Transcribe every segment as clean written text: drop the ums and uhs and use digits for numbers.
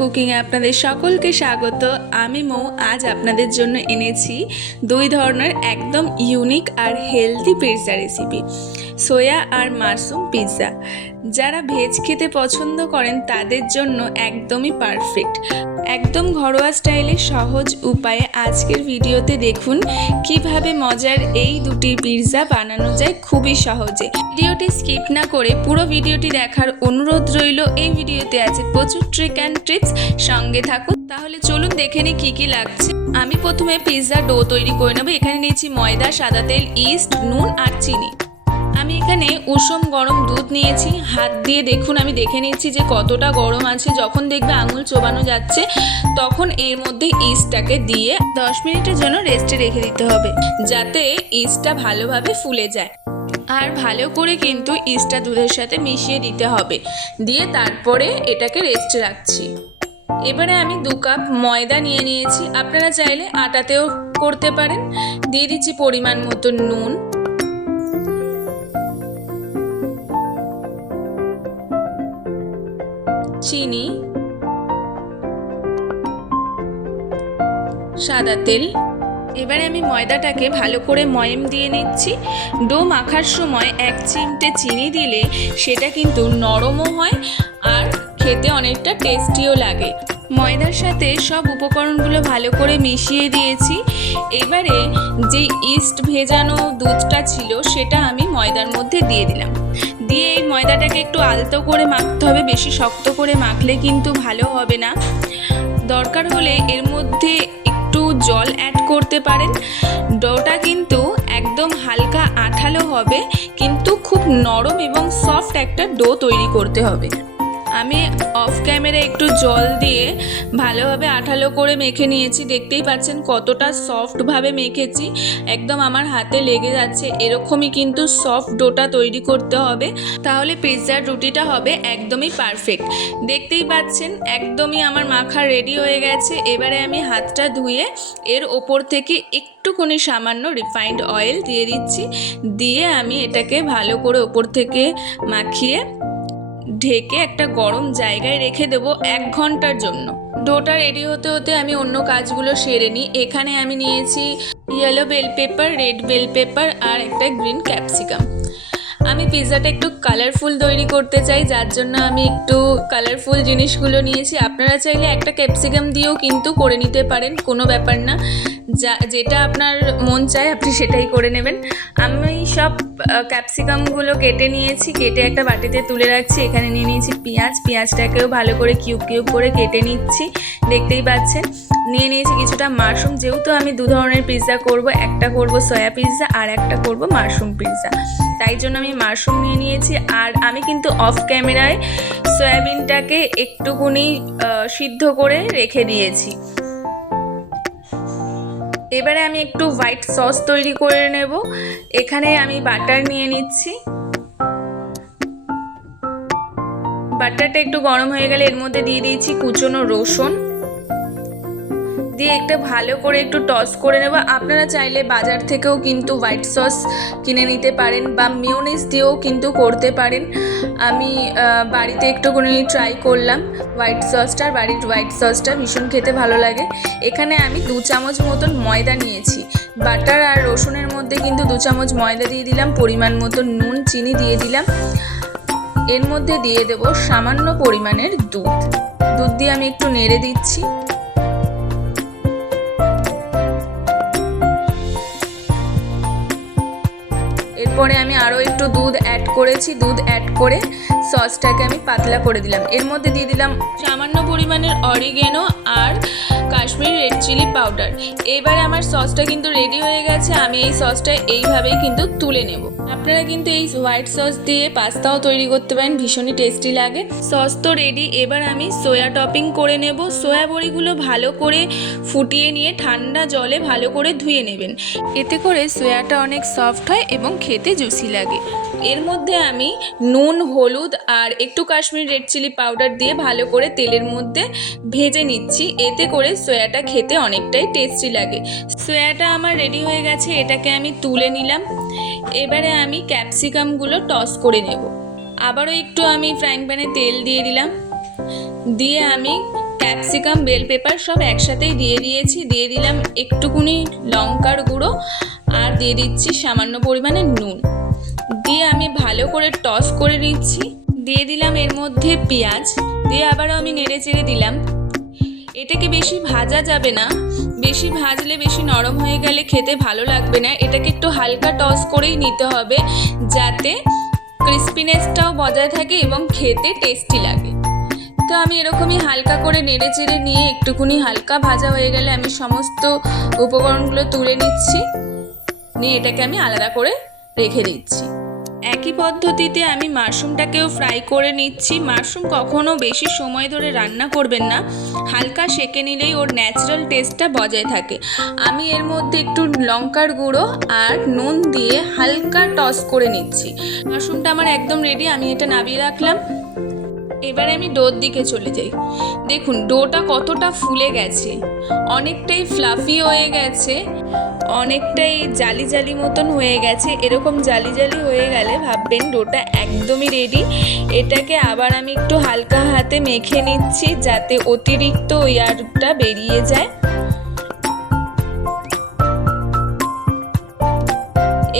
কুকিংয়ে আপনাদের সকলকে স্বাগত। আমি মৌ। আজ আপনাদের জন্য এনেছি দুই ধরনের একদম ইউনিক আর হেলদি পিৎজা রেসিপি, সোয়া আর মাশরুম পিৎজা। যারা ভেজ খেতে পছন্দ করেন তাদের জন্য একদমই পারফেক্ট। একদম ঘরোয়া স্টাইলে সহজ উপায়ে আজকের ভিডিওতে দেখুন কিভাবে মজার এই দুটি পিৎজা বানানো যায় খুবই সহজে। ভিডিওটি স্কিপ না করে পুরো ভিডিওটি দেখার অনুরোধ রইল। এই ভিডিওতে আছে প্রচুর ট্রিক অ্যান্ড টিপস, সঙ্গে থাকুন। তাহলে চলুন দেখে নিই কী কী লাগছে। আমি প্রথমে পিৎজা ডো তৈরি করে নেব। এখানে নিয়েছি ময়দা, সাদা তেল, ইস্ট, নুন আর চিনি। আমি এখানে উষম গরম দুধ নিয়েছি। হাত দিয়ে দেখুন, আমি দেখে নিচ্ছি যে কতটা গরম আছে। যখন দেখবে আঙুল চোবানো যাচ্ছে তখন এর মধ্যে ইস্টটাকে দিয়ে 10 মিনিটের জন্য রেস্টে রেখে দিতে হবে, যাতে ইস্টটা ভালোভাবে ফুলে যায়। আর ভালো করে কিন্তু ইস্টটা দুধের সাথে মিশিয়ে দিতে হবে। দিয়ে তারপরে এটাকে রেস্টে রাখছি। এবারে আমি 2 কাপ ময়দা নিয়ে নিয়েছি। আপনারা চাইলে আটাতেও করতে পারেন। দিয়ে দিচ্ছি পরিমাণ মতো নুন, চিনি, সাদা তেল। এবারে আমি ময়দাটাকে ভালো করে ময়াম দিয়ে নিচ্ছি। ডো মাখার সময় 1 চিমটে চিনি দিলে সেটা কিন্তু নরমও হয় আর খেতে অনেকটা টেস্টিও লাগে। ময়দার সাথে সব উপকরণগুলো ভালো করে মিশিয়ে দিয়েছি। এবারে যে ইস্ট ভেজানো দুধটা ছিল সেটা আমি ময়দার মধ্যে দিয়ে দিলাম। দিয়ে এই ময়দাটাকে একটু আলতো করে মাখতে হবে, বেশি শক্ত করে মাখলে কিন্তু ভালো হবে না। দরকার হলে এর মধ্যে একটু জল অ্যাড করতে পারেন। ডোটা কিন্তু একদম হালকা আঠালো হবে, কিন্তু খুব নরম এবং সফট একটা ডো তৈরি করতে হবে। আমি অফ ক্যামেরা একটু জল দিয়ে ভালোভাবে আঠালো করে মেখে নিয়েছি। দেখতেই পাচ্ছেন কতটা সফটভাবে মেখেছি, একদম আমার হাতে লেগে যাচ্ছে। এরকমই কিন্তু সফট ডোটা তৈরি করতে হবে, তাহলে পিৎজার রুটিটা হবে একদমই পারফেক্ট। দেখতেই পাচ্ছেন একদমই আমার মাখা রেডি হয়ে গেছে। এবারে আমি হাতটা ধুয়ে এর ওপর থেকে একটুখানি সামান্য রিফাইন্ড অয়েল দিয়ে দিচ্ছি। দিয়ে আমি এটাকে ভালো করে ওপর থেকে মাখিয়ে ঢেকে একটা গরম জায়গায় রেখে দেবো 1 ঘন্টার জন্য। ডোটা রেডি হতে হতে আমি অন্য কাজগুলো সেরে নিই। এখানে আমি নিয়েছি yellow bell pepper, red bell pepper আর একটা গ্রিন ক্যাপসিকাম। আমি পিৎজাটা একটু কালারফুল তৈরি করতে চাই, যার জন্য আমি একটু কালারফুল জিনিসগুলো নিয়েছি। আপনারা চাইলে একটা ক্যাপসিকাম দিয়েও কিন্তু করে নিতে পারেন, কোনো ব্যাপার না। যেটা আপনার মন চায় আপনি সেটাই করে নেবেন। আমি সব ক্যাপসিকামগুলো কেটে নিয়েছি, কেটে একটা বাটিতে তুলে রাখছি। এখানে নিয়ে নিয়েছি পেঁয়াজটাকেও ভালো করে কিউব কিউব করে কেটে নিচ্ছি, দেখতেই পাচ্ছেন। নিয়ে নিয়েছি কিছুটা মাশরুম। যেহেতু আমি 2 ধরনের পিৎজা করব, একটা করব সয়া পিৎজা আর একটা করব মাশরুম পিৎজা, তাই জন্য আমি মাশরুম নিয়ে নিয়েছি। আর আমি কিন্তু অফ ক্যামেরায় সয়াবিনটাকে একটুখানি সিদ্ধ করে রেখে দিয়েছি। এবারে আমি একটু হোয়াইট সস তৈরি করে নেব। এখানে আমি বাটার নিয়ে নিচ্ছি। বাটারটা একটু গরম হয়ে গেলে এর মধ্যে দিয়ে দিয়েছি কুচনো রসুন, দিয়ে একটা ভালো করে একটু টস করে নেব। আপনারা চাইলে বাজার থেকেও কিন্তু হোয়াইট সস কিনে নিতে পারেন বা মিওনিজ দিয়েও কিন্তু করতে পারেন। আমি বাড়িতে একটুখানি ট্রাই করলাম হোয়াইট সসটা। বাড়ির হোয়াইট সসটা ভীষণ খেতে ভালো লাগে। এখানে আমি 2 চামচ মতন ময়দা নিয়েছি। বাটার আর রসুনের মধ্যে কিন্তু 2 চামচ ময়দা দিয়ে দিলাম, পরিমাণ মতো নুন, চিনি দিয়ে দিলাম। এর মধ্যে দিয়ে দেব সামান্য পরিমাণের দুধ দিয়ে আমি একটু নেড়ে দিচ্ছি। এরপরে আমি আরও একটু দুধ অ্যাড করেছি। দুধ অ্যাড করে সসটাকে আমি পাতলা করে দিলাম। এর মধ্যে দিয়ে দিলাম সামান্য পরিমাণের অরিগেনো আর কাশ্মীরি রেড চিলি পাউডার। এবারে আমার সসটা কিন্তু রেডি হয়ে গেছে। আমি এই সসটা এইভাবেই কিন্তু তুলে নেব। আপনারা কিন্তু এই হোয়াইট সস দিয়ে পাস্তাও তৈরি করতে পারেন, ভীষণই টেস্টি লাগে। সস তো রেডি। এবার আমি সোয়া টপিং করে নেব। সোয়া বড়িগুলো ভালো করে ফুটিয়ে নিয়ে ঠান্ডা জলে ভালো করে ধুয়ে নেবেন, এতে করে সোয়াটা অনেক সফট হয় এবং খেতে জুসি লাগে। এর মধ্যে আমি নুন, হলুদ আর একটু কাশ্মীরি রেড চিলি পাউডার দিয়ে ভালো করে তেলের মধ্যে ভেজে নিচ্ছি, এতে করে সোয়াটা খেতে অনেকটাই টেস্টি লাগে। সোয়াটা আমার রেডি হয়ে গেছে, এটাকে আমি তুলে নিলাম। এবারে আমি ক্যাপসিকামগুলো টস করে নেব। আবারও একটু আমি ফ্রাইং প্যানে তেল দিয়ে দিলাম। দিয়ে আমি ক্যাপসিকাম, বেল পেপার সব একসাথেই দিয়ে দিয়েছি। দিয়ে দিলাম একটুকুনি লঙ্কার গুঁড়ো আর দিয়ে দিচ্ছি সামান্য পরিমাণে নুন। দিয়ে আমি ভালো করে টস করে নিচ্ছি। দিয়ে দিলাম এর মধ্যে পেঁয়াজ, দিয়ে আবারও আমি নেড়ে চেড়ে দিলাম। এটাকে বেশি ভাজা যাবে না, বেশি ভাজলে বেশি নরম হয়ে গেলে খেতে ভালো লাগবে না। এটাকে একটু হালকা টস করেই নিতে হবে যাতে ক্রিস্পিনেসটাও বজায় থাকে এবং খেতে টেস্টি লাগে। তো আমি এরকমই হালকা করে নেড়ে চেড়ে নিয়ে একটুকুনি হালকা ভাজা হয়ে গেলে আমি সমস্ত উপকরণগুলো তুলে নিচ্ছি, নিয়ে এটাকে আমি আলাদা করে রেখে দিচ্ছি। একই পদ্ধতিতে আমি মাশরুমটাকেও ফ্রাই করে নিচ্ছি। মাশরুম কখনো বেশি সময় ধরে রান্না করবেন না, হালকা সেঁকে নিলেই ওর ন্যাচারাল টেস্টটা বজায় থাকে। আমি এর মধ্যে একটু লঙ্কার গুঁড়ো আর নুন দিয়ে হালকা টস করে নিচ্ছি। মাশরুমটা আমার একদম রেডি, আমি এটা নামিয়ে রাখলাম। এবারে আমি ডোর দিকে চলে যাই। দেখুন ডোটা কতটা ফুলে গেছে, অনেকটাই ফ্লাফি হয়ে গেছে, অনেকটাই জালি জালি মতন হয়ে গেছে। এরকম জালি জালি হয়ে গেলে ভাববেন ডোটা একদমই রেডি। এটাকে আবার আমি একটু হালকা হাতে মেখে নিচ্ছি যাতে অতিরিক্ত এয়ারটা বেরিয়ে যায়।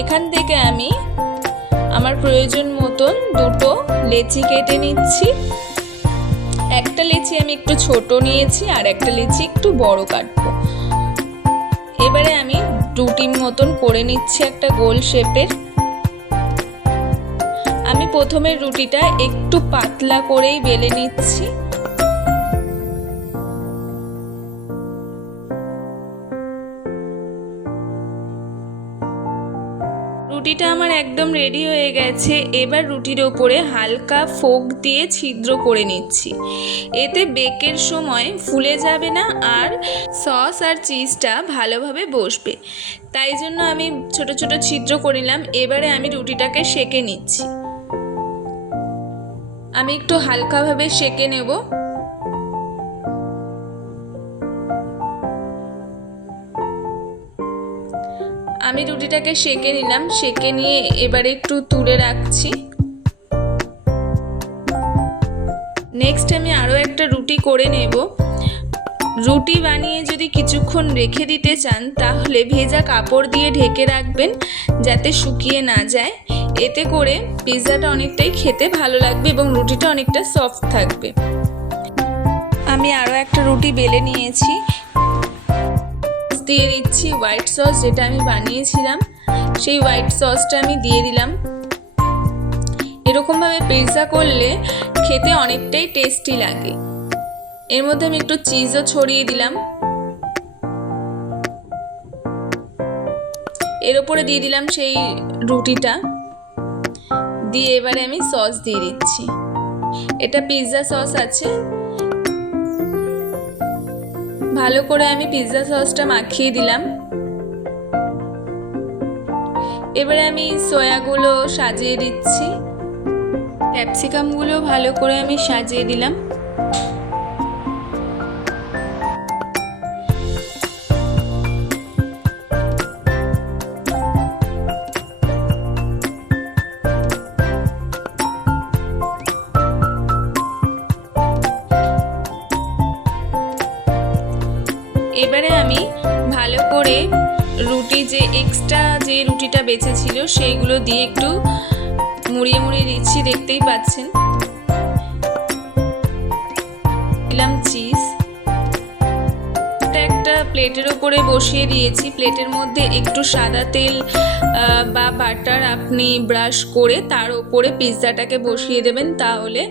এখান থেকে আমি আমার প্রয়োজন মতন দুটো লেচি কেটে নিচ্ছি। একটা লেচি আমি একটু ছোট নিয়েছি আর একটা লেচি একটু বড় কাটবো। এবারে আমি রুটির মতন করে নিচ্ছি একটা গোল শেপের। আমি প্রথমে রুটিটা একটু পাতলা করেই বেলে নিচ্ছি। রুটিটা আমার একদম রেডি হয়ে গেছে। এবার রুটির ওপরে হালকা ফোক দিয়ে ছিদ্র করে নিচ্ছি, এতে বেকের সময় ফুলে যাবে না আর সস আর চিজটা ভালোভাবে বসবে। তাই জন্য আমি ছোট ছোট ছিদ্র করে নিলাম। এবারে আমি রুটিটাকে সেঁকে নিচ্ছি। আমি একটু হালকাভাবে সেঁকে নেব। আমি রুটিটাকে সেঁকে নিলাম। সেঁকে নিয়ে এবারে একটু তুলে রাখছি। নেক্সট আমি আরও একটা রুটি করে নেব। রুটি বানিয়ে যদি কিছুক্ষণ রেখে দিতে চান তাহলে ভেজা কাপড় দিয়ে ঢেকে রাখবেন যাতে শুকিয়ে না যায়। এতে করে পিৎজাটা অনেকটাই খেতে ভালো লাগবে এবং রুটিটা অনেকটা সফট থাকবে। আমি আরও একটা রুটি বেলে নিয়েছি। দিয়ে দিচ্ছি হোয়াইট সস, যেটা আমি বানিয়েছিলাম সেই হোয়াইট সসটা আমি দিয়ে দিলাম। এরকমভাবে পিৎজা করলে খেতে অনেকটাই টেস্টি লাগে। এর মধ্যে আমি একটু চিজও ছড়িয়ে দিলাম। এর উপরে দিয়ে দিলাম সেই রুটিটা, দিয়ে এবারে আমি সস দিয়ে দিচ্ছি। এটা পিৎজা সস আছে। ভালো করে আমি পিৎজা সসটা মাখিয়ে দিলাম। এবারে আমি সয়াগুলো সাজিয়ে দিচ্ছি, ক্যাপসিকামগুলো ভালো করে আমি সাজিয়ে দিলাম। এবারে আমি ভালো করে রুটি যে এক্সট্রা যে রুটিটা বেঁচে ছিল সেইগুলো দিয়ে একটু মুড়িয়ে মুড়িয়ে দিচ্ছি, দেখতেই পাচ্ছেন। দিলাম চিজ। একটা প্লেটের ওপরে বসিয়ে দিয়েছি। প্লেটের মধ্যে একটু সাদা তেল বা বাটার আপনি ব্রাশ করে তার ওপরে পিৎজাটাকে বসিয়ে দেবেন, তাহলে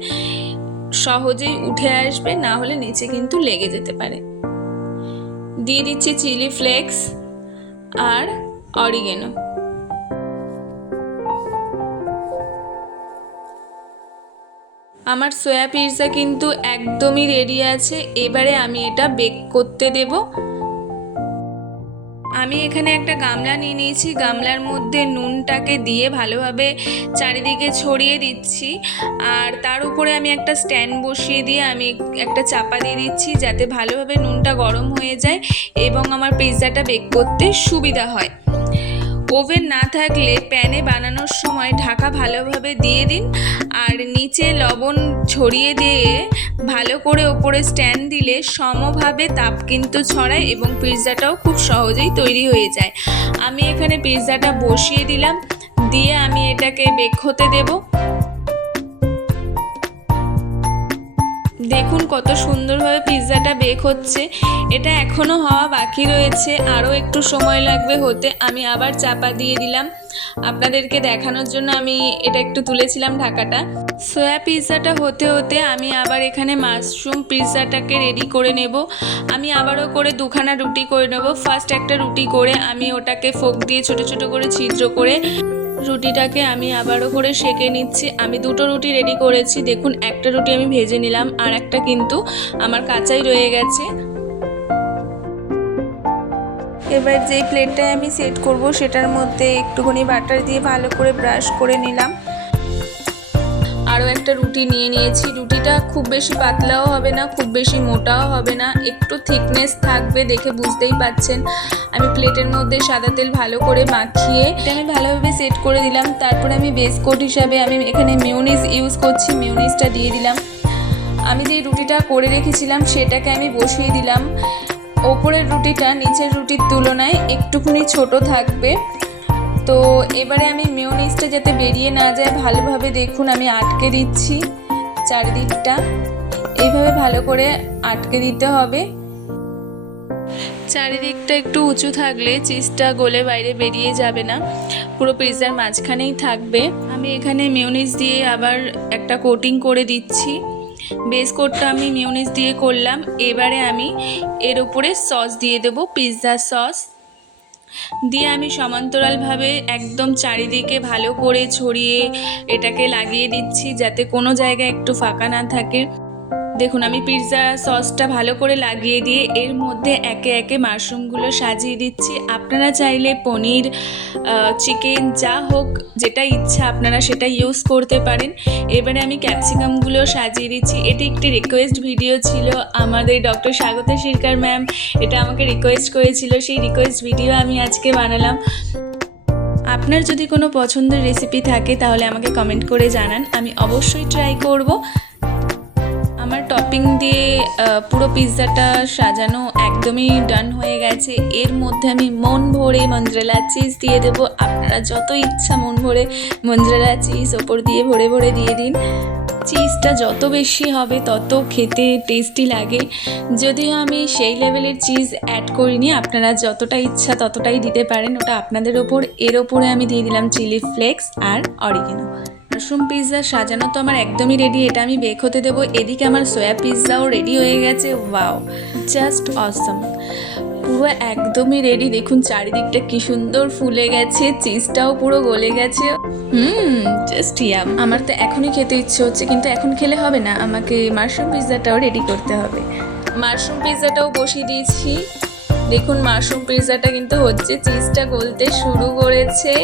সহজেই উঠে আসবে, না হলে নিচে কিন্তু লেগে যেতে পারে। দিয়ে দিচ্ছি চিলি ফ্লেক্স আর অরিগেনো। আমার সয়া পিৎজা কিন্তু একদমই রেডি আছে। এবারে আমি এটা বেক করতে দেব। আমি এখানে একটা গামলা নিয়ে নিয়েছি। গামলার মধ্যে নুনটাকে দিয়ে ভালোভাবে চারিদিকে ছড়িয়ে দিচ্ছি, আর তার উপরে আমি একটা স্ট্যান্ড বসিয়ে দিয়ে আমি একটা চাপা দিয়ে দিচ্ছি যাতে ভালোভাবে নুনটা গরম হয়ে যায় এবং আমার পিৎজাটা বেক করতে সুবিধা হয়। ওভেন না থাকলে প্যানে বানানোর সময় ঢাকা ভালোভাবে দিয়ে দিন, আর নিচে লবণ ছড়িয়ে দিয়ে ভালো করে ওপরে স্ট্যান্ড দিলে সমভাবে তাপ কিন্তু ছড়ায় এবং পিৎজাটাও খুব সহজেই তৈরি হয়ে যায়। আমি এখানে পিৎজাটা বসিয়ে দিলাম, দিয়ে আমি এটাকে বেক হতে দেব। দেখুন কত সুন্দরভাবে পিৎজাটা বেক হচ্ছে। এটা এখনও হওয়া বাকি রয়েছে, আরও একটু সময় লাগবে হতে। আমি আবার চাপা দিয়ে দিলাম আপনাদেরকে দেখানোর জন্য। আমি এটা একটু তুলেছিলাম ঢাকাটা। সয়া পিৎজাটা হতে হতে আমি আবার এখানে মাশরুম পিৎজাটাকে রেডি করে নেব। আমি আবারও করে দুখানা রুটি করে নেব। ফার্স্ট একটা রুটি করে আমি ওটাকে ফোক দিয়ে ছোট ছোট করে ছিদ্র করে রুটিটাকে আমি আবারও করে সেঁকে নিচ্ছি। আমি দুটো রুটি রেডি করেছি। দেখুন একটা রুটি আমি ভেজে নিলাম, আর একটা কিন্তু আমার কাঁচাই রয়ে গেছে। এবার যেই প্লেটটায় আমি সেট করব সেটার মধ্যে একটুখানি বাটার দিয়ে ভালো করে ব্রাশ করে নিলাম। আরও একটা রুটি নিয়ে নিয়েছি। রুটিটা খুব বেশি পাতলাও হবে না, খুব বেশি মোটাও হবে না, একটু থিকনেস থাকবে, দেখে বুঝতেই পাচ্ছেন। আমি প্লেটের মধ্যে সাদা তেল ভালো করে মাখিয়ে এটা আমি ভালোভাবে সেট করে দিলাম। তারপরে আমি বেস কোট হিসাবে আমি এখানে মেয়োনিজ ইউজ করছি, মেয়োনিজটা দিয়ে দিলাম। আমি যে রুটিটা করে রেখেছিলাম সেটাকে আমি বসিয়ে দিলাম। ওপরের রুটিটা নিচের রুটির তুলনায় একটুখানি ছোট থাকবে। তো এবারে আমি মেয়োনিজটা যাতে বেরিয়ে না যায় ভালোভাবে দেখুন আমি আটকে দিচ্ছি চারিদিকটা। এইভাবে ভালো করে আটকে দিতে হবে। চারিদিকটা একটু উঁচু থাকলে চিজটা গলে বাইরে বেরিয়ে যাবে না, পুরো পিৎজার মাঝখানেই থাকবে। আমি এখানে মেয়োনিজ দিয়ে আবার একটা কোটিং করে দিচ্ছি। বেস কোটটা আমি মেয়োনিজ দিয়ে করলাম। এবারে আমি এর উপরে সস দিয়ে দেবো, পিৎজা সস দিয়ে আমি সমান্তরালভাবে একদম চারিদিকে ভালো করে ছড়িয়ে এটাকে লাগিয়ে দিচ্ছি যাতে কোনো জায়গায় একটু ফাঁকা না থাকে। দেখুন আমি পিৎজা সসটা ভালো করে লাগিয়ে দিয়ে এর মধ্যে একে একে মাশরুমগুলো সাজিয়ে দিচ্ছি। আপনারা চাইলে পনির, চিকেন যা হোক যেটা ইচ্ছা আপনারা সেটা ইউজ করতে পারেন। এবারে আমি ক্যাপসিকামগুলো সাজিয়ে দিচ্ছি। এটি একটি রিকোয়েস্ট ভিডিও ছিল, আমাদের ডক্টর স্বাগতা শিরকার ম্যাম এটা আমাকে রিকোয়েস্ট করেছিল, সেই রিকোয়েস্ট ভিডিও আমি আজকে বানালাম। আপনার যদি কোনো পছন্দের রেসিপি থাকে তাহলে আমাকে কমেন্ট করে জানান, আমি অবশ্যই ট্রাই করব। আমার টপিং দিয়ে পুরো পিৎজাটা সাজানো একদমই ডান হয়ে গেছে। এর মধ্যে আমি মন ভরে মঞ্জরেলা চিজ দিয়ে দেবো। আপনারা যত ইচ্ছা মন ভরে মঞ্জরেলা চিজ ওপর দিয়ে ভরে ভরে দিয়ে দিন। চিজটা যত বেশি হবে তত খেতে টেস্টি লাগে। যদিও আমি সেই লেভেলের চিজ অ্যাড করিনি, আপনারা যতটা ইচ্ছা ততটাই দিতে পারেন, ওটা আপনাদের ওপর। এর ওপরে আমি দিয়ে দিলাম চিলি ফ্লেক্স আর অরিগেনো। মাশরুম পিৎজা সাজানো তো আমার একদমই রেডি, এটা আমি বেক হতে দেবো। এদিকে আমার সয়া পিৎজাও রেডি হয়ে গেছে। ওয়াও, জাস্ট অসম, পুরো একদমই রেডি। দেখুন চারিদিকটা কি সুন্দর ফুলে গেছে, চিজটাও পুরো গলে গেছে। Just yum. আমার তো এখনই খেতে ইচ্ছে হচ্ছে, কিন্তু এখন খেলে হবে না, আমাকে মাশরুম পিৎজাটাও রেডি করতে হবে। মাশরুম পিৎজাটাও বসিয়ে দিয়েছি। দেখুন মাশরুম পিৎজাটা কিন্তু হচ্ছে, চিজটা গলতে শুরু করেছে।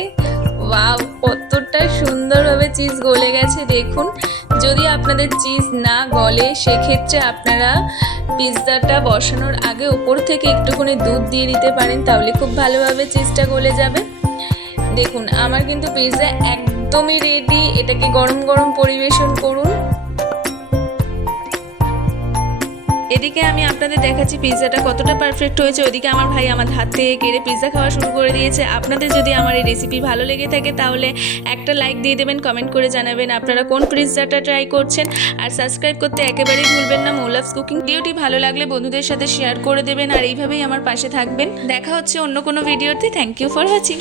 ওয়াও, কতটা সুন্দরভাবে চিজ গলে গেছে দেখুন। যদি আপনাদের চিজ না গলে সেক্ষেত্রে আপনারা পিৎজাটা বসানোর আগে উপর থেকে একটুখানি দুধ দিয়ে দিতে পারেন, তাহলে খুব ভালোভাবে চিজটা গলে যাবে। দেখুন আমার কিন্তু পিৎজা একদমই রেডি। এটাকে গরম গরম পরিবেশন করুন। এদিকে আমি আপনাদের দেখাচ্ছি পিৎজাটা কতটা পারফেক্ট হয়েছে। ওদিকে আমার ভাই আমার হাত থেকে কেড়ে পিৎজা খাওয়া শুরু করে দিয়েছে। আপনাদের যদি আমার এই রেসিপি ভালো লেগে থাকে তাহলে একটা লাইক দিয়ে দেবেন, কমেন্ট করে জানাবেন আপনারা কোন পিৎজাটা ট্রাই করছেন, আর সাবস্ক্রাইব করতে একেবারেই ভুলবেন না মৌলাভস কুকিং। ভিডিওটি ভালো লাগলে বন্ধুদের সাথে শেয়ার করে দেবেন, আর এইভাবেই আমার পাশে থাকবেন। দেখা হচ্ছে অন্য কোনো ভিডিওতে। Thank you for watching.